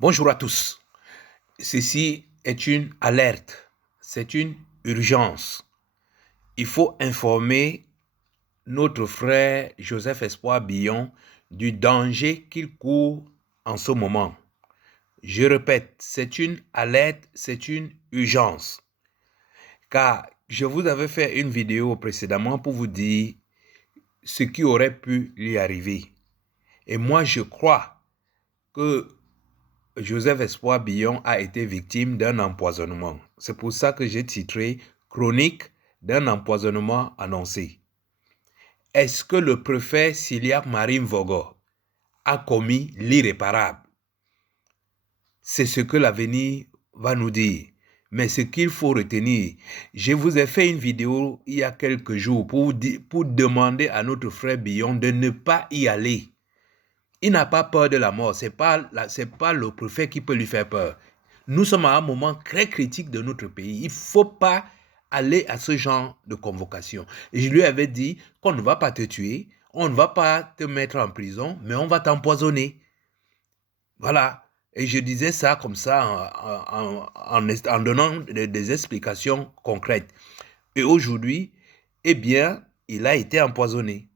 Bonjour à tous. Ceci est une alerte, c'est une urgence. Il faut informer notre frère Joseph Espoir Billon du danger qu'il court en ce moment. Je répète, c'est une alerte, c'est une urgence. Car je vous avais fait une vidéo précédemment pour vous dire ce qui aurait pu lui arriver. Et moi, je crois que Joseph Espoir Billon a été victime d'un empoisonnement. C'est pour ça que j'ai titré « Chronique d'un empoisonnement annoncé ». Est-ce que le préfet Siliac Marine Vogo a commis l'irréparable? C'est ce que l'avenir va nous dire. Mais ce qu'il faut retenir, je vous ai fait une vidéo il y a quelques jours pour demander à notre frère Billon de ne pas y aller. Il n'a pas peur de la mort. Ce n'est pas le préfet qui peut lui faire peur. Nous sommes à un moment très critique de notre pays. Il ne faut pas aller à ce genre de convocation. Et je lui avais dit qu'on ne va pas te tuer, on ne va pas te mettre en prison, mais on va t'empoisonner. Voilà. Et je disais ça comme ça en donnant des explications concrètes. Et aujourd'hui, eh bien, il a été empoisonné.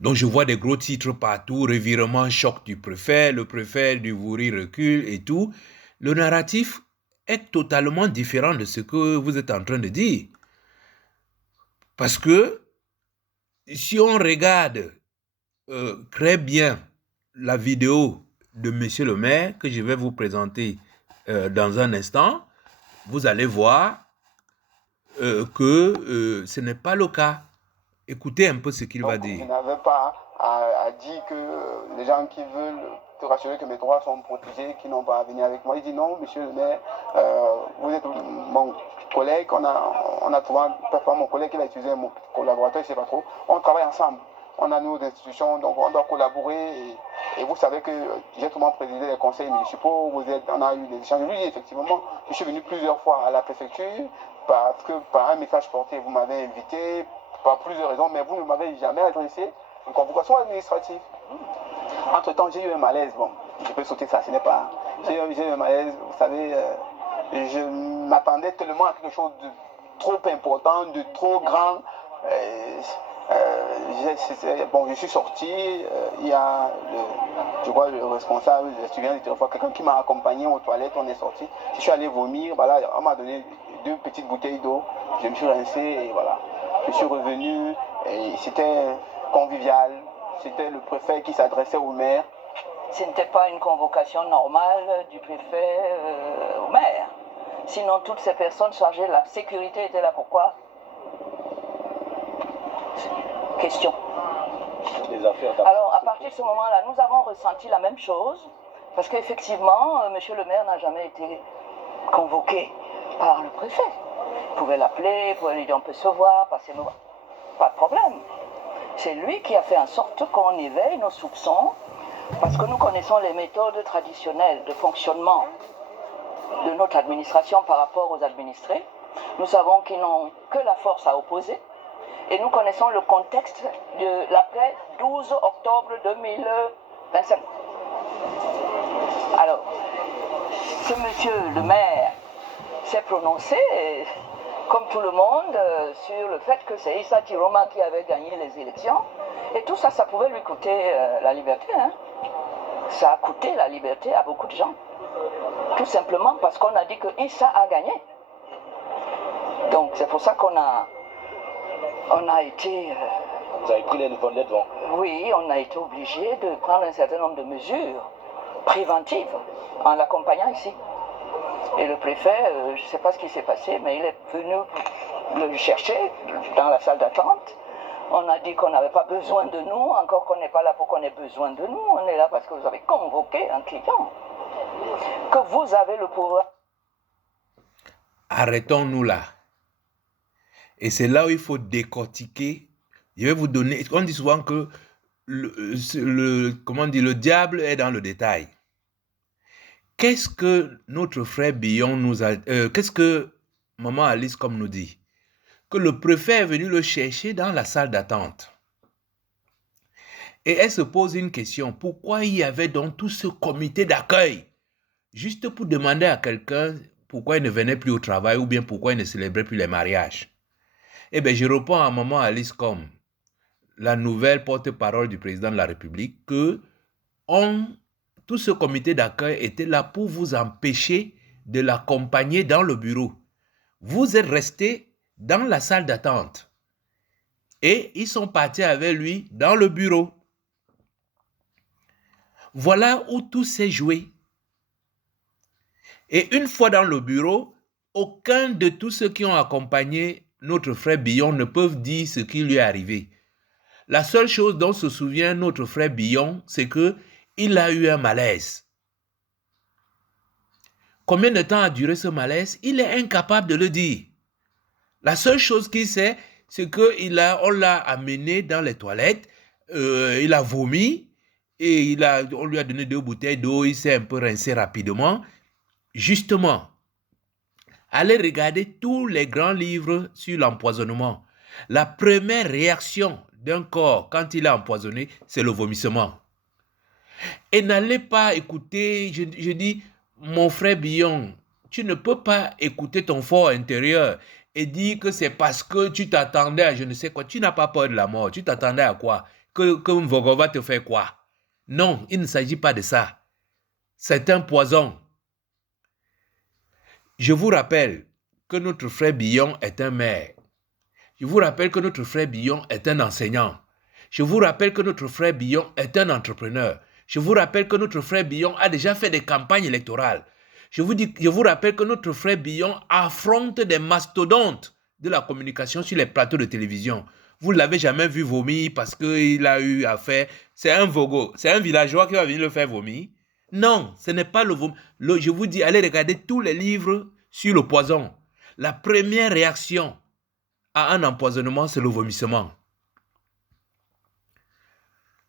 Donc je vois des gros titres partout, revirement, choc du préfet, le préfet du Vouri recule et tout. Le narratif est totalement différent de ce que vous êtes en train de dire. Parce que si on regarde très bien la vidéo de Monsieur le maire que je vais vous présenter dans un instant, vous allez voir que ce n'est pas le cas. Écoutez un peu ce qu'il va dire. Je n'avais pas à dire que les gens qui veulent te rassurer que mes droits sont protégés, qui n'ont pas à venir avec moi. Il dit non, monsieur le maire, vous êtes mon collègue, on a trouvé, parfois mon collègue, il a utilisé mon collaborateur, je ne sais pas trop. On travaille ensemble, on a nos institutions, donc on doit collaborer. Et vous savez que j'ai souvent présidé les conseils municipaux, on a eu des échanges. Lui, effectivement, je suis venu plusieurs fois à la préfecture parce que par un message porté, vous m'avez invité par plusieurs raisons, mais vous ne m'avez jamais adressé une convocation administrative. Entre-temps, j'ai eu un malaise. Bon, je peux sauter ça, ce n'est pas... J'ai eu un malaise, vous savez, je m'attendais tellement à quelque chose de trop important, de trop grand. Bon, je suis sorti, il y a je vois le responsable, je souviens du téléphone, quelqu'un qui m'a accompagné aux toilettes, on est sorti. Je suis allé vomir, voilà, on m'a donné 2 petites bouteilles d'eau, je me suis rincé et voilà. Je suis revenu et c'était convivial, c'était le préfet qui s'adressait au maire. Ce n'était pas une convocation normale du préfet au maire. Sinon, toutes ces personnes chargées de la sécurité étaient là. Pourquoi? Question. Alors, à partir de ce moment-là, nous avons ressenti la même chose, parce qu'effectivement, monsieur le maire n'a jamais été convoqué par le préfet. Vous pouvez l'appeler, vous pouvez lui dire on peut se voir, passez-nous. Pas de problème. C'est lui qui a fait en sorte qu'on éveille nos soupçons, parce que nous connaissons les méthodes traditionnelles de fonctionnement de notre administration par rapport aux administrés. Nous savons qu'ils n'ont que la force à opposer. Et nous connaissons le contexte de l'après 12 octobre 2025. Alors, ce monsieur le maire s'est prononcé, comme tout le monde, sur le fait que c'est Issa Tiroma qui avait gagné les élections. Et tout ça, ça pouvait lui coûter la liberté. Hein. Ça a coûté la liberté à beaucoup de gens. Tout simplement parce qu'on a dit que Issa a gagné. Donc c'est pour ça qu'on a été... Vous avez pris les devants? Oui, on a été obligé de prendre un certain nombre de mesures préventives en l'accompagnant ici. Et le préfet, je ne sais pas ce qui s'est passé, mais il est venu le chercher dans la salle d'attente. On a dit qu'on n'avait pas besoin de nous, encore qu'on n'est pas là pour qu'on ait besoin de nous. On est là parce que vous avez convoqué un client, que vous avez le pouvoir. Arrêtons-nous là. Et c'est là où il faut décortiquer. Je vais vous donner... On dit souvent que le diable est dans le détail. Qu'est-ce que notre frère Billon nous a... qu'est-ce que maman Alice comme nous dit? Que le préfet est venu le chercher dans la salle d'attente. Et elle se pose une question. Pourquoi il y avait donc tout ce comité d'accueil? Juste pour demander à quelqu'un pourquoi il ne venait plus au travail ou bien pourquoi il ne célébrait plus les mariages. Eh bien, je réponds à maman Alice comme la nouvelle porte-parole du président de la République que tout ce comité d'accueil était là pour vous empêcher de l'accompagner dans le bureau. Vous êtes restés dans la salle d'attente et ils sont partis avec lui dans le bureau. Voilà où tout s'est joué. Et une fois dans le bureau, aucun de tous ceux qui ont accompagné notre frère Billon ne peuvent dire ce qui lui est arrivé. La seule chose dont se souvient notre frère Billon, c'est qu'il a eu un malaise. Combien de temps a duré ce malaise? Il est incapable de le dire. La seule chose qu'il sait, c'est qu'on l'a amené dans les toilettes, il a vomi, et on lui a donné 2 bouteilles d'eau, il s'est un peu rincé rapidement. Justement, allez regarder tous les grands livres sur l'empoisonnement. La première réaction d'un corps quand il est empoisonné, c'est le vomissement. Et n'allez pas écouter, je dis, mon frère Billon, tu ne peux pas écouter ton fort intérieur et dire que c'est parce que tu t'attendais à je ne sais quoi. Tu n'as pas peur de la mort. Tu t'attendais à quoi? Que Mvogo va te faire quoi? Non, il ne s'agit pas de ça. C'est un poison. Je vous rappelle que notre frère Billon est un maire. Je vous rappelle que notre frère Billon est un enseignant. Je vous rappelle que notre frère Billon est un entrepreneur. Je vous rappelle que notre frère Billon a déjà fait des campagnes électorales. Je vous rappelle que notre frère Billon affronte des mastodontes de la communication sur les plateaux de télévision. Vous ne l'avez jamais vu vomir parce qu'il a eu affaire. C'est un vogo, c'est un villageois qui va venir le faire vomir. Non, ce n'est pas le vomi. Je vous dis, allez regarder tous les livres sur le poison. La première réaction à un empoisonnement, c'est le vomissement.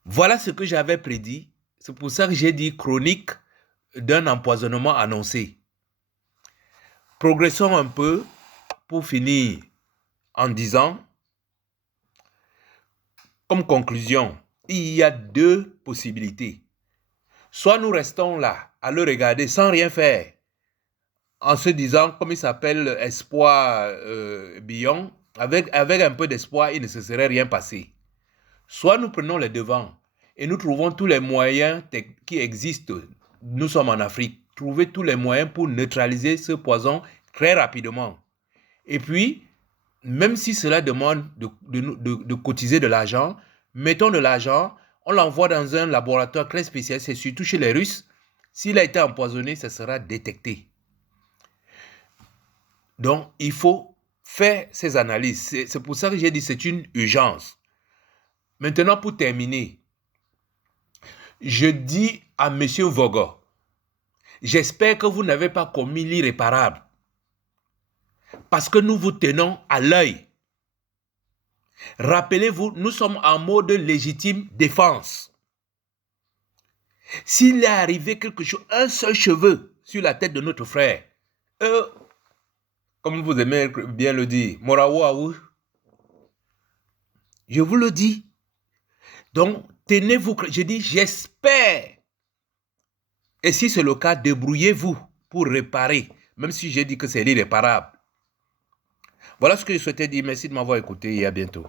Voilà ce que j'avais prédit. C'est pour ça que j'ai dit chronique d'un empoisonnement annoncé. Progressons un peu pour finir en disant, comme conclusion, il y a 2 possibilités. Soit nous restons là, à le regarder sans rien faire, en se disant, comme il s'appelle Espoir Billon, avec un peu d'espoir, il ne se serait rien passé. Soit nous prenons les devants et nous trouvons tous les moyens qui existent. Nous sommes en Afrique. Trouver tous les moyens pour neutraliser ce poison très rapidement. Et puis, même si cela demande de cotiser de l'argent, mettons de l'argent, on l'envoie dans un laboratoire très spécial, c'est surtout chez les Russes. S'il a été empoisonné, ça sera détecté. Donc, il faut faire ces analyses. C'est pour ça que j'ai dit que c'est une urgence. Maintenant, pour terminer, je dis à M. Vogo, j'espère que vous n'avez pas commis l'irréparable. Parce que nous vous tenons à l'œil. Rappelez-vous, nous sommes en mode légitime défense. S'il est arrivé quelque chose, un seul cheveu sur la tête de notre frère, comme vous aimez bien le dire, Morawaou, je vous le dis. Donc, tenez-vous, je dis, j'espère. Et si c'est le cas, débrouillez-vous pour réparer, même si j'ai dit que c'est l'irréparable. Voilà ce que je souhaitais dire. Merci de m'avoir écouté et à bientôt.